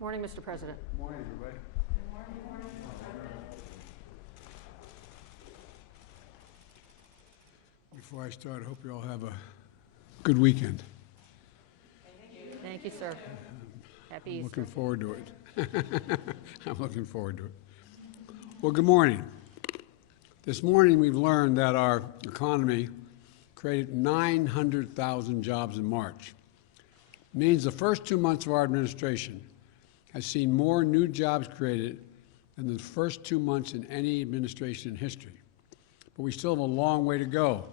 Morning, Mr. President. Good morning, everybody. Good morning, Mr. President. Before I start, I hope you all have a good weekend. Thank you, sir. Happy I'm Easter. looking forward to it. I'm looking forward to it. Well, good morning. This morning we've learned that our economy created 900,000 jobs in March. It means the first 2 months of our administration has seen more new jobs created than the first 2 months in any administration in history. But we still have a long way to go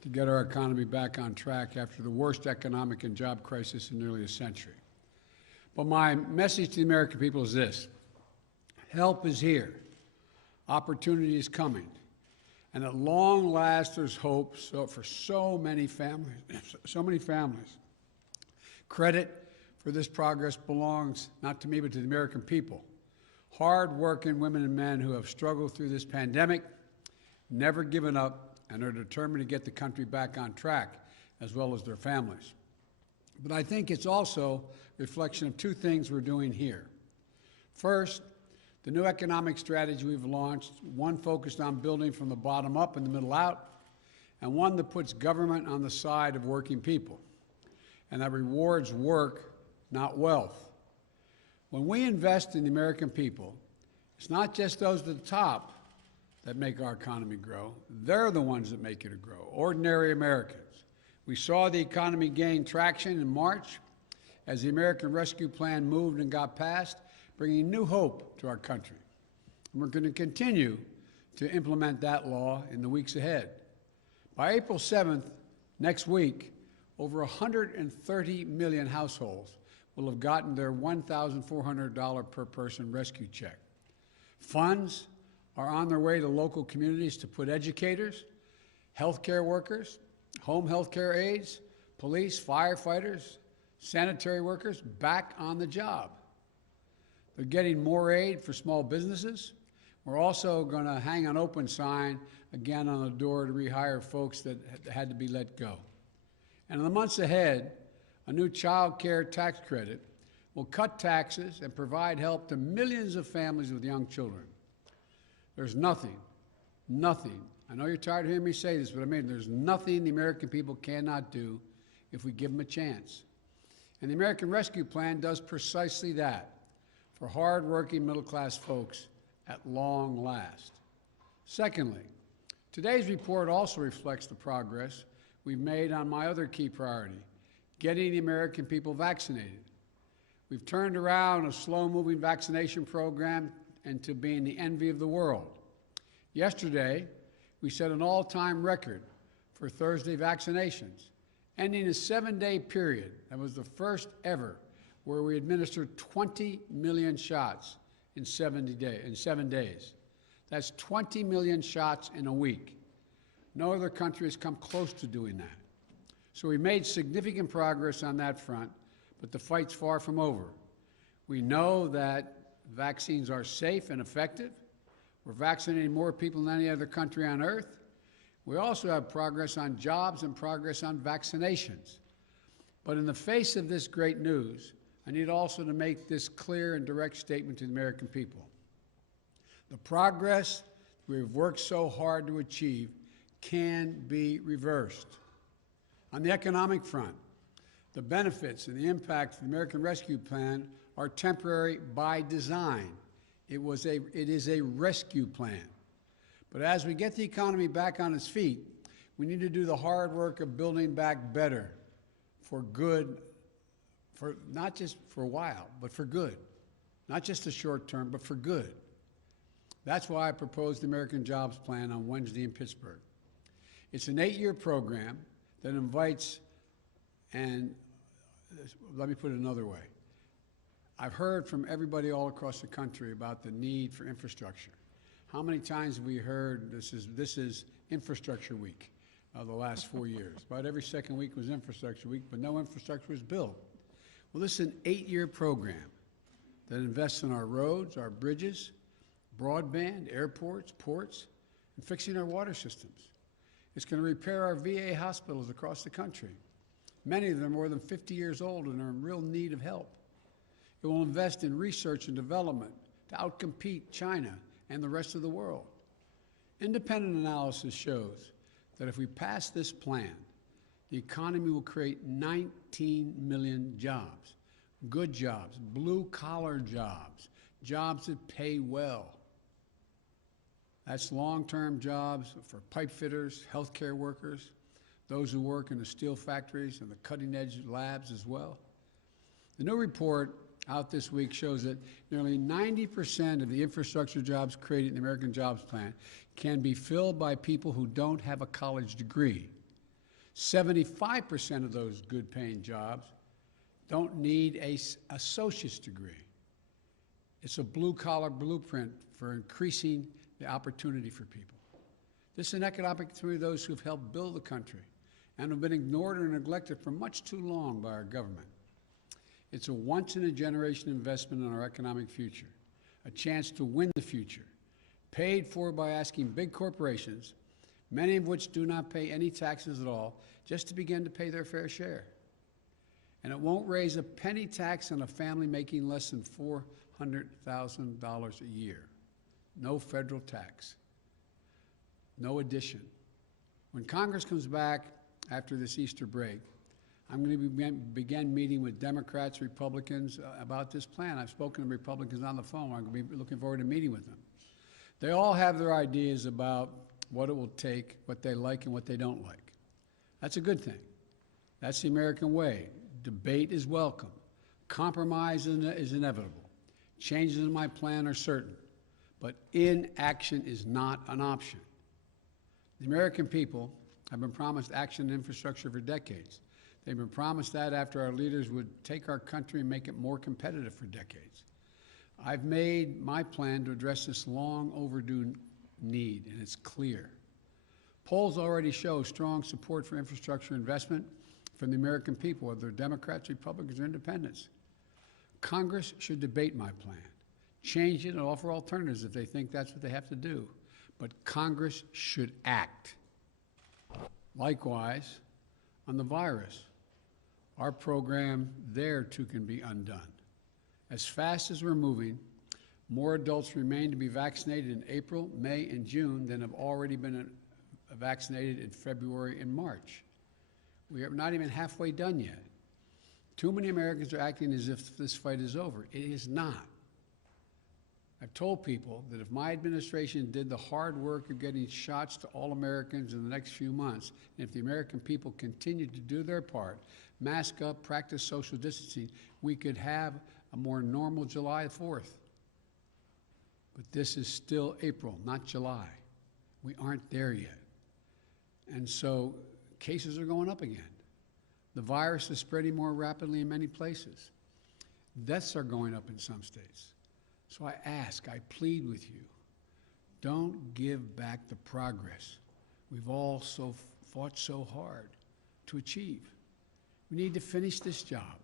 to get our economy back on track after the worst economic and job crisis in nearly a century. But my message to the American people is this: help is here, opportunity is coming, and at long last there's hope for so many families. Credit for this progress belongs not to me but to the American people, hard-working women and men who have struggled through this pandemic, never given up, and are determined to get the country back on track, as well as their families. But I think it's also a reflection of two things we're doing here. First, the new economic strategy we've launched, one focused on building from the bottom up and the middle out, and one that puts government on the side of working people, and that rewards work, not wealth. When we invest in the American people, it's not just those at the top that make our economy grow. They're the ones that make it grow, ordinary Americans. We saw the economy gain traction in March as the American Rescue Plan moved and got passed, bringing new hope to our country. And we're going to continue to implement that law in the weeks ahead. By April 7th, next week, over 130 million households will have gotten their $1,400 per person rescue check. Funds are on their way to local communities to put educators, healthcare workers, home healthcare aides, police, firefighters, sanitary workers back on the job. They're getting more aid for small businesses. We're also going to hang an open sign again on the door to rehire folks that had to be let go. And in the months ahead, a new child care tax credit will cut taxes and provide help to millions of families with young children. There's nothing, I know you're tired of hearing me say this, but I mean, there's nothing the American people cannot do if we give them a chance. And the American Rescue Plan does precisely that for hard-working middle-class folks at long last. Secondly, today's report also reflects the progress we've made on my other key priority, getting the American people vaccinated. We've turned around a slow-moving vaccination program into being the envy of the world. Yesterday, we set an all-time record for Thursday vaccinations, ending a 7-day period that was the first ever where we administered 20 million shots in 7 days. That's 20 million shots in a week. No other country has come close to doing that. So we made significant progress on that front, but the fight's far from over. We know that vaccines are safe and effective. We're vaccinating more people than any other country on earth. We also have progress on jobs and progress on vaccinations. But in the face of this great news, I need also to make this clear and direct statement to the American people. The progress we've worked so hard to achieve can be reversed. On the economic front, the benefits and the impact of the American Rescue Plan are temporary by design. It is a rescue plan. But as we get the economy back on its feet, we need to do the hard work of building back better for good, for not just for a while, but for good. Not just the short term, but for good. That's why I proposed the American Jobs Plan on Wednesday in Pittsburgh. It's an 8-year program that invites, and let me put it another way. I've heard from everybody all across the country about the need for infrastructure. How many times have we heard this is Infrastructure Week the last 4 years? About every second week was Infrastructure Week, but no infrastructure was built. Well, this is an 8-year program that invests in our roads, our bridges, broadband, airports, ports, and fixing our water systems. It's going to repair our VA hospitals across the country. Many of them are more than 50 years old and are in real need of help. It will invest in research and development to outcompete China and the rest of the world. Independent analysis shows that if we pass this plan, the economy will create 19 million jobs, good jobs, blue-collar jobs, jobs that pay well. That's long-term jobs for pipe fitters, healthcare workers, those who work in the steel factories and the cutting-edge labs as well. The new report out this week shows that nearly 90% of the infrastructure jobs created in the American Jobs Plan can be filled by people who don't have a college degree. 75% of those good-paying jobs don't need an associate's degree. It's a blue-collar blueprint for increasing the opportunity for people. This is an economic opportunity for those who have helped build the country and have been ignored or neglected for much too long by our government. It's a once-in-a-generation investment in our economic future, a chance to win the future, paid for by asking big corporations, many of which do not pay any taxes at all, just to begin to pay their fair share. And it won't raise a penny tax on a family making less than $400,000 a year. No federal tax, no addition. When Congress comes back after this Easter break, I'm going to begin meeting with Democrats, Republicans about this plan. I've spoken to Republicans on the phone. I'm going to be looking forward to meeting with them. They all have their ideas about what it will take, what they like and what they don't like. That's a good thing. That's the American way. Debate is welcome. Compromise is inevitable. Changes in my plan are certain, but inaction is not an option. The American people have been promised action and infrastructure for decades. They've been promised that after our leaders would take our country and make it more competitive for decades. I've made my plan to address this long overdue need, and it's clear. Polls already show strong support for infrastructure investment from the American people, whether they're Democrats, Republicans, or independents. Congress should debate my plan, change it, and offer alternatives if they think that's what they have to do. But Congress should act. Likewise, on the virus, our program there too can be undone. As fast as we're moving, more adults remain to be vaccinated in April, May, and June than have already been vaccinated in February and March. We are not even halfway done yet. Too many Americans are acting as if this fight is over. It is not. I've told people that if my administration did the hard work of getting shots to all Americans in the next few months, and if the American people continued to do their part, mask up, practice social distancing, we could have a more normal July 4th. But this is still April, not July. We aren't there yet. And so cases are going up again. The virus is spreading more rapidly in many places. Deaths are going up in some states. So I ask, I plead with you, don't give back the progress we've all fought so hard to achieve. We need to finish this job.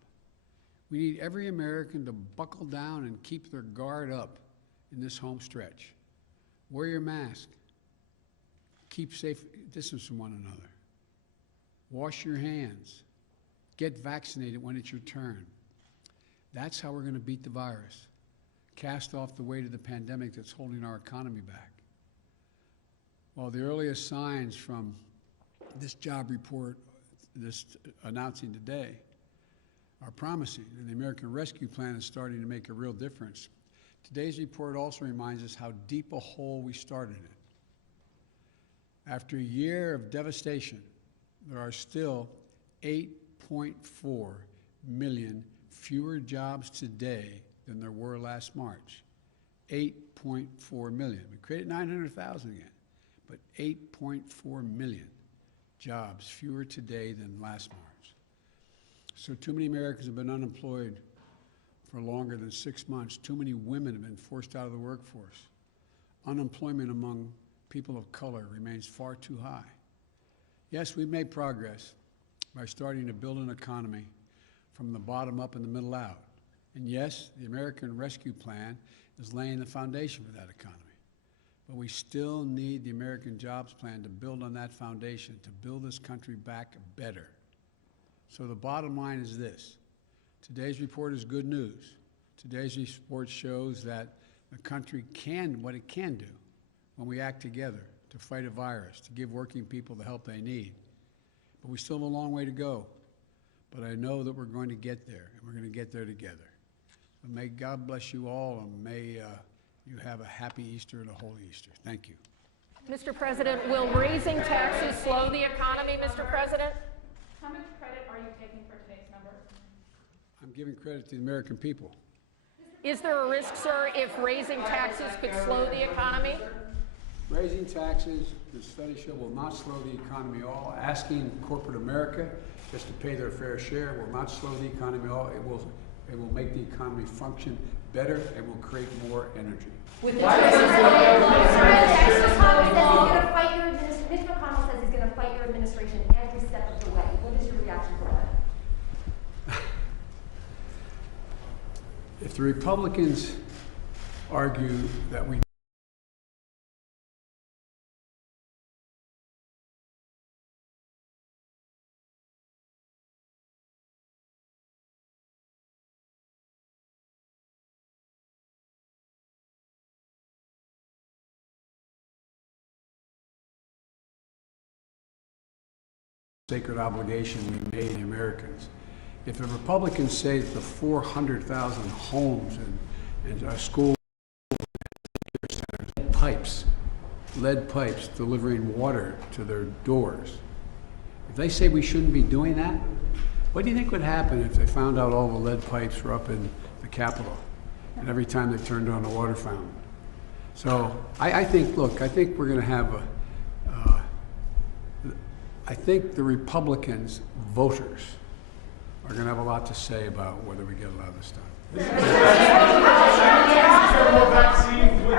We need every American to buckle down and keep their guard up in this home stretch. Wear your mask. Keep safe distance from one another. Wash your hands. Get vaccinated when it's your turn. That's how we're going to beat the virus. Cast off the weight of the pandemic that's holding our economy back. Well, the earliest signs from this job report, this announcing today, are promising, and the American Rescue Plan is starting to make a real difference. Today's report also reminds us how deep a hole we started in. After a year of devastation, there are still 8.4 million fewer jobs today than there were last March. 8.4 million. We created 900,000 again, but 8.4 million jobs fewer today than last March. So too many Americans have been unemployed for longer than 6 months. Too many women have been forced out of the workforce. Unemployment among people of color remains far too high. Yes, we've made progress by starting to build an economy from the bottom up and the middle out. And yes, the American Rescue Plan is laying the foundation for that economy. But we still need the American Jobs Plan to build on that foundation, to build this country back better. So the bottom line is this. Today's report is good news. Today's report shows that the country can what it can do when we act together to fight a virus, to give working people the help they need. But we still have a long way to go. But I know that we're going to get there, and we're going to get there together. So may God bless you all, and may you have a happy Easter and a holy Easter. Thank you. Mr. President, will raising taxes slow the economy, Mr. President? How much credit are you taking for today's number? I'm giving credit to the American people. Is there a risk, sir, if raising taxes could slow the economy? Raising taxes, the studies show, will not slow the economy at all. Asking corporate America just to pay their fair share will not slow the economy at all. It will make the economy function better and will create more energy. Mitch McConnell says he's going to fight your administration every step of the way. What is your reaction to that? If the Republicans argue that we sacred obligation we made the Americans. If the Republicans say that the 400,000 homes and schools, lead pipes delivering water to their doors, if they say we shouldn't be doing that, what do you think would happen if they found out all the lead pipes were up in the Capitol and every time they turned on a water fountain? So I think, look, I think we're going to have I think the Republicans, voters, are going to have a lot to say about whether we get a lot of this done. More vaccines with